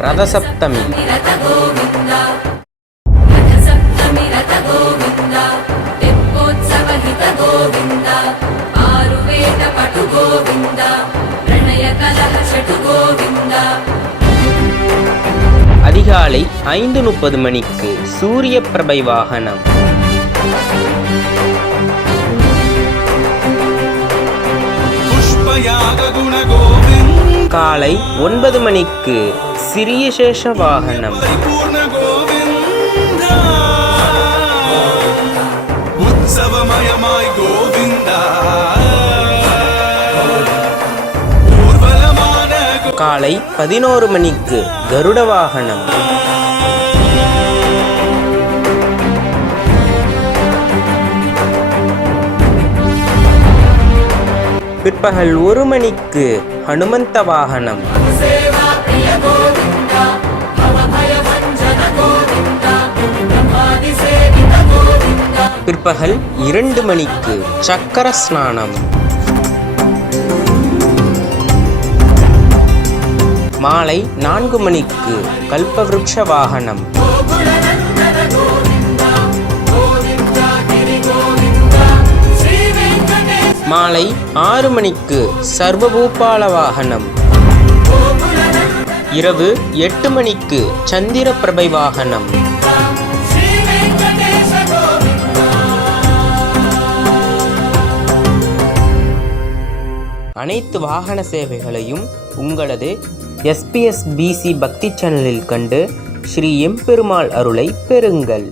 ரதசப்தமி. அதிகாலை ஐந்து முப்பது மணிக்கு சூரிய பிரபை வாகனம். புஷ்பயாக குணகோ காலை ஒன்பது மணிக்கு சிறிய சேஷ வாகனம். காலை பதினோரு மணிக்கு கருட வாகனம். பிற்பகல் ஒரு மணிக்கு ஹனுமந்த வாகனம். பிற்பகல் இரண்டு மணிக்கு சக்கர ஸ்நானம். மாலை நான்கு மணிக்கு கல்பவருட்ச வாகனம். மாலை ஆறு மணிக்கு சர்வபூபால வாகனம் இரவு எட்டு மணிக்கு சந்திர பிரபை வாகனம் அனைத்து வாகன சேவைகளையும் உங்களது எஸ்பிஎஸ் பிசி பக்தி சேனலில் கண்டு ஸ்ரீ எம்பெருமாள் அருளை பெறுங்கள்.